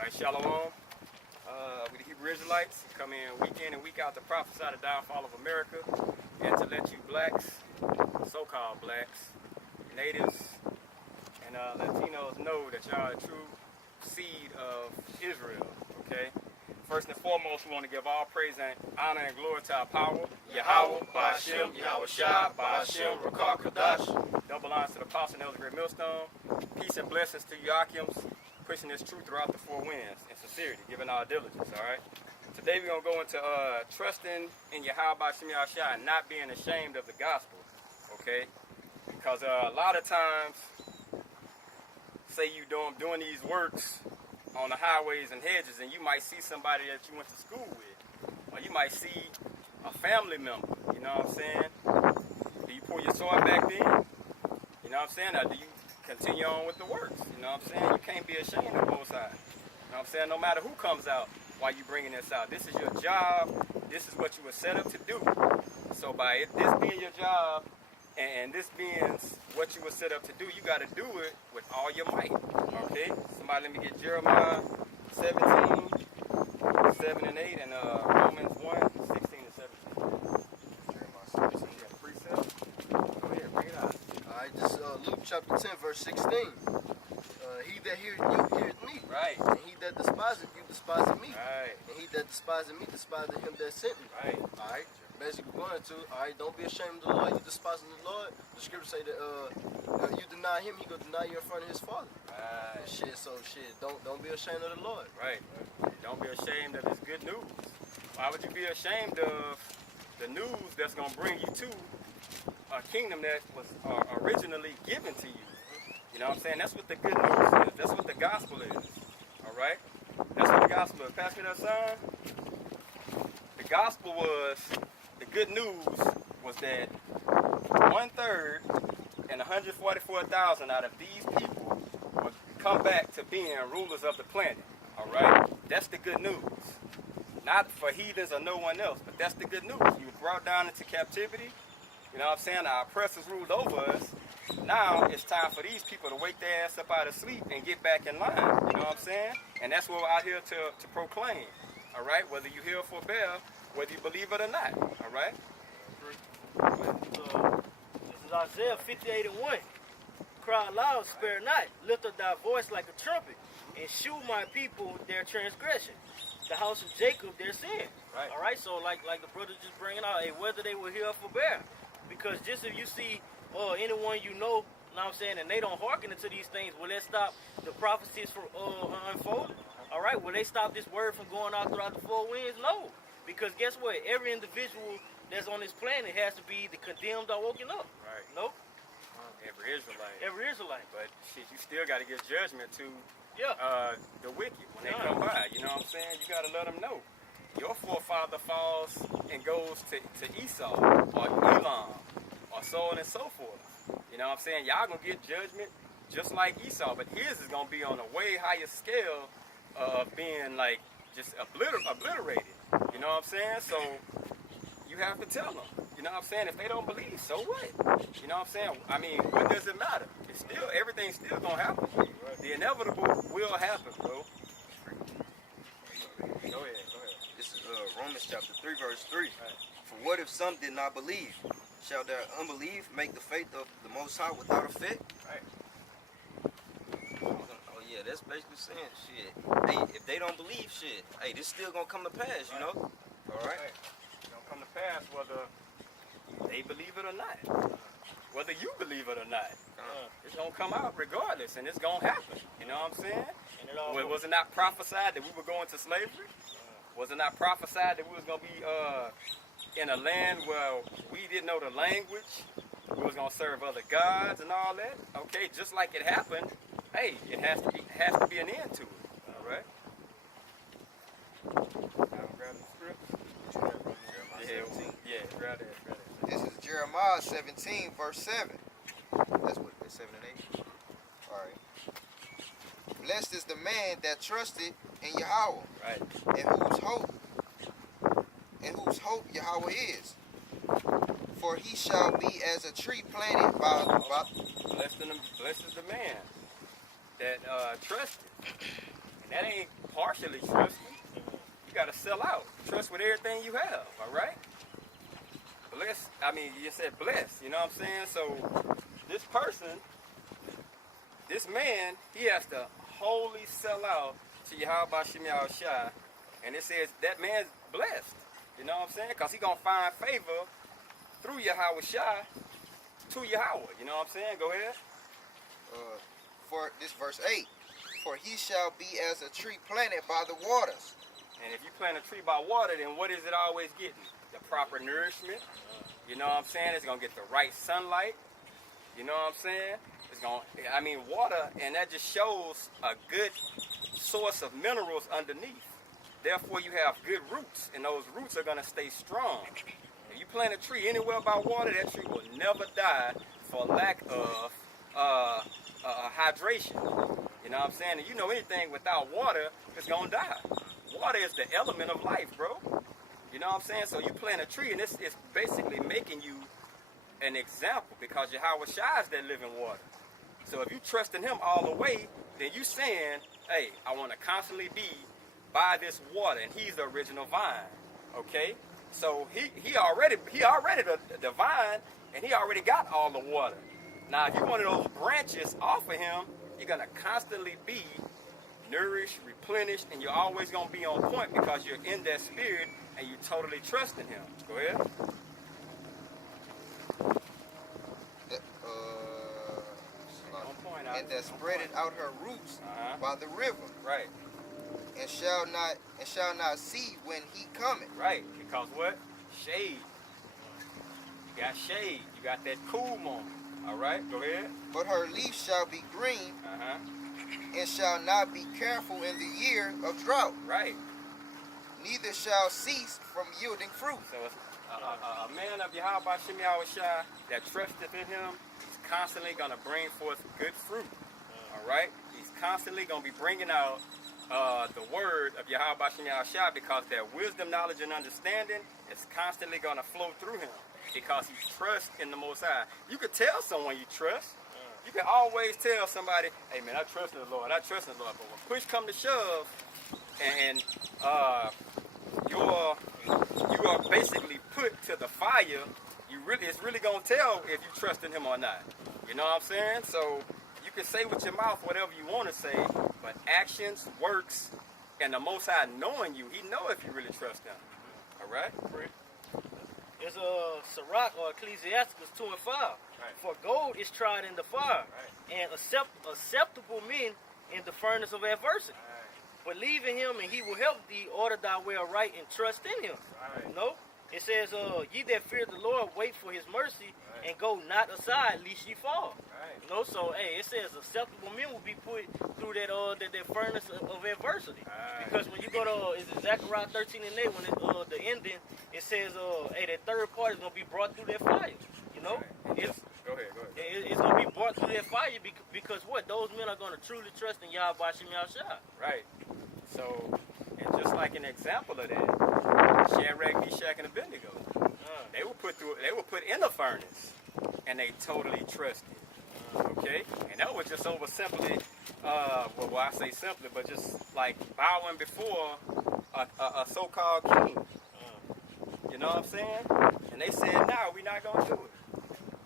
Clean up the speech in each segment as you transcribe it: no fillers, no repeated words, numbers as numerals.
right, Shalom. We the Hebrew Israelites come in and week out to prophesy the downfall of America and to let you blacks, so-called blacks, natives, and Latinos know that y'all are a true seed of Israel, okay? First and foremost, we want to give all praise and honor and glory to our power, Yahweh, Ba'ashem, Yahweh Shah, Ba'ashem, Rakah Kadash. Double honors to the Apostle and Elder Great Millstone. Peace and blessings to you, Akims, pushing this truth throughout the four winds in sincerity, giving our diligence, all right? Today we're going to go into trusting in Yahweh, Ba'ashem, Yahweh Shah, and not being ashamed of the gospel, okay? Because a lot of times, say you doing these works on the highways and hedges, and you might see somebody that you went to school with, or you might see a family member, you know what I'm saying? Do you pull your sword back then? You know what I'm saying? Or do you continue on with the works? You know what I'm saying? You can't be ashamed of both sides. You know what I'm saying? No matter who comes out while you bringing this out. This is your job. This is what you were set up to do. So by this being your job, and this being what you were set up to do, you got to do it with all your might. Okay? Somebody let me get Jeremiah 17, 7 and 8, and Romans 1, 16 and 17. Jeremiah 17, yeah, precept. Go ahead, bring it out. All right, this is Luke chapter 10, verse 16. He that heareth you heareth me. Right. And he that despiseth you despiseth me. Right. And he that despiseth me despiseth him that sent me. Right. All right. Basically going to, all right, don't be ashamed of the Lord. You despising the Lord. The scripture say that you deny him, he gonna deny you in front of his Father. Right. Don't be ashamed of the Lord. Right. Don't be ashamed of his good news. Why would you be ashamed of the news that's gonna bring you to a kingdom that was originally given to you? You know what I'm saying? That's what the good news is. That's what the gospel is. All right? That's what the gospel is. Pass me that sign. The gospel was, the good news was that 1/3 and 144,000 out of these people would come back to being rulers of the planet. All right? That's the good news. Not for heathens or no one else, but that's the good news. You were brought down into captivity. You know what I'm saying? Our oppressors ruled over us. Now it's time for these people to wake their ass up out of sleep and get back in line. You know what I'm saying? And that's what we're out here to proclaim. All right? Whether you hear or forbear, whether you believe it or not. All right? This is Isaiah 58 and 1. Cry aloud, spare not. Lift up thy voice like a trumpet, and shew my people their transgression, the house of Jacob their sin. Right. All right. So like the brother just bringing out, hey, whether they will hear or forbear, because just if you see anyone you know what I'm saying, and they don't hearken into these things, will that stop the prophecies from unfolding? All right. Will they stop this word from going out throughout the four winds? No. Because guess what? Every individual that's on this planet has to be the condemned or woken up. Right. No? Every Israelite. Every Israelite. But shit, you still got to give judgment to the wicked when they come by. You know what I'm saying? You got to let them know. Your forefather falls and goes to Esau or Elam or so on and so forth. You know what I'm saying? Y'all going to get judgment just like Esau, but his is going to be on a way higher scale of being like just obliterated. You know what I'm saying? So you have to tell them. You know what I'm saying? If they don't believe, so what? You know what I'm saying? I mean, what does it matter? It's still, everything's still gonna happen. The inevitable will happen, bro. Go ahead. This is Romans chapter 3, verse 3. Right. For what if some did not believe? Shall their unbelief make the faith of the Most High without effect? Right. Oh yeah, that's basically saying shit. Hey, if they don't believe shit, hey, this still gonna come to pass, you know? All right. It's gonna come to pass whether they believe it or not. Whether you believe it or not. It's gonna come out regardless, and it's gonna happen. You know what I'm saying? Was it not prophesied that we were going to slavery? Was it not prophesied that we was gonna be in a land where we didn't know the language? We was gonna serve other gods and all that? Okay, just like it happened, hey, it has to be an end to it. All right. I'll grab the script. Yeah, grab that. This is Jeremiah 17, verse 7. That's what, 7 and 8. All right. Blessed is the man that trusted in Yahweh, Right. and whose hope Yahweh is. For he shall be as a tree planted by Blessed is the man that trusted. That ain't partially trusting. You got to sell out. Trust with everything you have, all right? Bless, I mean, you said bless, you know what I'm saying? So this person, this man, he has to wholly sell out to Yahweh Shem Shai. And it says that man's blessed, you know what I'm saying? Because he's going to find favor through Yahweh Shai to Yahweh, you know what I'm saying? Go ahead. For this verse 8, for he shall be as a tree planted by the waters. And if you plant a tree by water, then what is it always getting? The proper nourishment. You know what I'm saying? It's going to get the right sunlight. You know what I'm saying? It's going to, I mean, water, and that just shows a good source of minerals underneath. Therefore, you have good roots, and those roots are going to stay strong. If you plant a tree anywhere by water, that tree will never die for lack of hydration. You know what I'm saying? And you know anything without water, it's going to die. Water is the element of life, bro. You know what I'm saying? So you plant a tree, and it's basically making you an example because Yahweh Shai is that living water. So if you trust in him all the way, then you saying, hey, I want to constantly be by this water, and he's the original vine. Okay? So he already the vine, and he already got all the water. Now, if you're one of those branches off of him, you're going to constantly be nourished, replenished, and you're always going to be on point because you're in that spirit and you totally trust in him. Go ahead. On point, And that spreadeth out her roots by the river, Right, and shall not see when he cometh. right. Because what? Shade. You got shade. You got that cool moment. All right, go ahead. But her leaf shall be green, and shall not be careful in the year of drought, Right. neither shall cease from yielding fruit. So it's a man of Yahweh Shem Shai that trusteth in him, he's constantly going to bring forth good fruit. All right? He's constantly going to be bringing out the word of Yahweh Shem Shai because their wisdom, knowledge, and understanding is constantly going to flow through him because he trusts in the Most High. You could tell someone you trust. You can always tell somebody, hey man, I trust in the Lord. I trust in the Lord. But when push come to shove, and you are basically put to the fire, it's really gonna tell if you trust in him or not. You know what I'm saying? So you can say with your mouth whatever you want to say, but actions, works, and the Most High knowing you, he know if you really trust him. All right? It's Sirach or Ecclesiasticus 2 and 5. Right. For gold is tried in the fire, and acceptable men in the furnace of adversity. Believe in him, and he will help thee. Order thy way aright, and trust in him. You know, it says, "Ye that fear the Lord, wait for his mercy, and go not aside, lest ye fall." You know, so hey, it says acceptable men will be put through that furnace of adversity. Because when you go to is it Zechariah 13 and 8, when it, the ending, it says, hey, that third party is gonna be brought through that fire. You know, Go ahead. it's gonna be brought through that fire because what? Those men are gonna truly trust in Yahweh Shem Shai. Right. So, and just like an example of that, Shadrach, Meshach, and Abednego, they were put in a furnace, and they totally trusted. Okay, and that was just over simply, well, I say simply, but just like bowing before a so-called king. You know what I'm saying? And they said, "No, we're not gonna do it.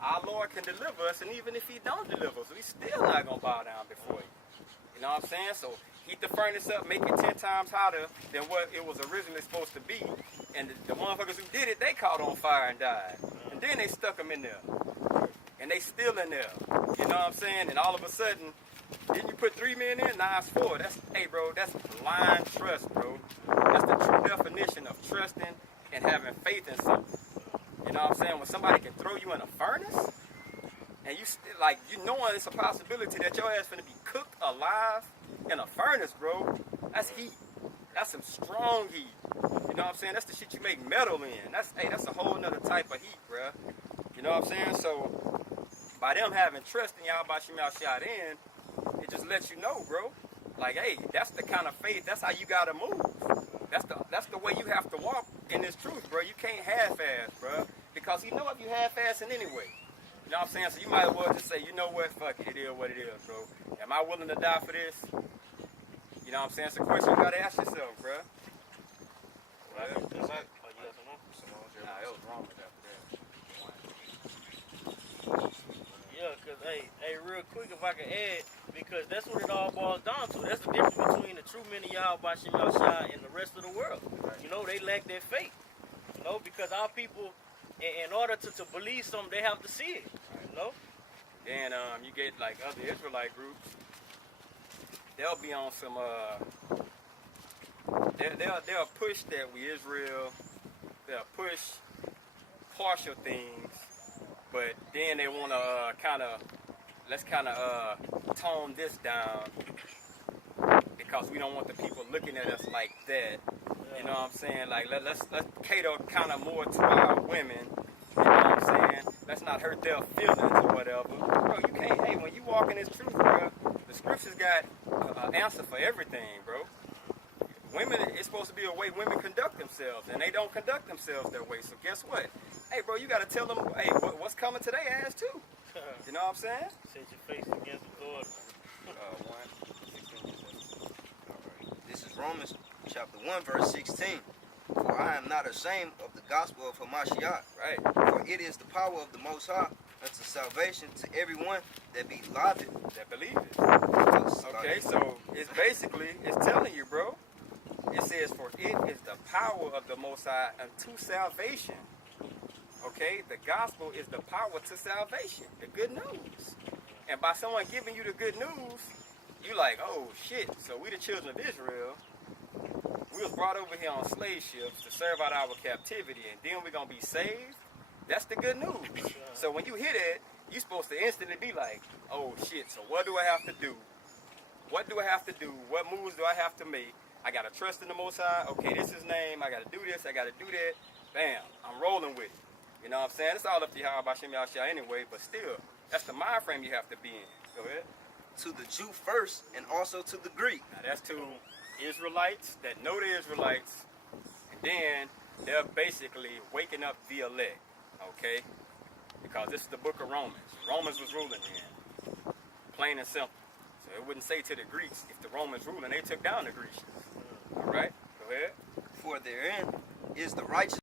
Our Lord can deliver us, and even if He don't deliver us, we still not gonna bow down before you." You know what I'm saying? So heat the furnace up, make it 10 times hotter than what it was originally supposed to be, and the motherfuckers who did it, they caught on fire and died. And then they stuck them in there, and they still in there. You know what I'm saying? And all of a sudden, didn't you put 3 men in? Now it's 4. Hey bro, that's blind trust, bro. That's the true definition of trusting and having faith in something. You know what I'm saying? When somebody can throw you in a furnace, and you still, like, you knowing it's a possibility that your ass finna be cooked alive in a furnace, bro. That's heat. That's some strong heat. You know what I'm saying? That's the shit you make metal in. That's a whole nother type of heat, bro. You know what I'm saying? So by them having trust in Yahweh Shem Shai in, it just lets you know, bro. Like, hey, that's the kind of faith. That's how you gotta move. That's the way you have to walk in this truth, bro. You can't half-ass, bro, because you know if you half-assing anyway. You know what I'm saying? So you might as well just say, you know what, fuck it, it is what it is, bro. Am I willing to die for this? You You know what I'm saying? It's a question you gotta ask yourself, bruh. Right? That's right. Oh, you got some more? Nah, it was wrong with after that. Yeah, because, hey, real quick, if I can add, because that's what it all boils down to. That's the difference between the true men of Yahweh Shem Yahushua and the rest of the world. You know, they lack their faith. You know, because our people, in order to believe something, they have to see it. You know? Then you get like other Israelite groups. They'll be on some they'll push that we Israel. They'll push partial things, but then they want to let's tone this down because we don't want the people looking at us like that. You know what I'm saying? Like let's cater kind of more to our women. You know what I'm saying? Let's not hurt their feelings or whatever. Bro, you can't. Hey, when you walk in this truth, bro, the scriptures got an answer for everything, bro. Women, it's supposed to be a way women conduct themselves, and they don't conduct themselves that way. So guess what? Hey, bro, you got to tell them, hey, what's coming to their ass too. You know what I'm saying? Set your face against the door. 1:16. This is Romans chapter 1, verse 16. For I am not ashamed of the gospel of Hamashiach, Right. for it is the power of the Most High unto salvation to everyone that believeth. That believe it. Okay, so it's telling you, bro. It says, for it is the power of the Most High unto salvation. Okay, the gospel is the power to salvation, the good news. And by someone giving you the good news, you like, oh shit, so we the children of Israel. We was brought over here on slave ships to serve out our captivity, and then we're going to be saved. That's the good news. So when you hear that, you're supposed to instantly be like, oh shit, so what do I have to do? What do I have to do? What moves do I have to make? I got to trust in the Most High. Okay, this is his name. I got to do this. I got to do that. Bam, I'm rolling with it. You know what I'm saying? It's all up to Yahweh Shem Yahushua anyway, but still, that's the mind frame you have to be in. Go ahead. To the Jew first, and also to the Greek. Now that's to Israelites that know the Israelites, and then they're basically waking up the elect, okay? Because this is the book of Romans. Romans was ruling then, plain and simple. So it wouldn't say to the Greeks, if the Romans ruling, they took down the Grecians. All right, go ahead. For therein is the righteousness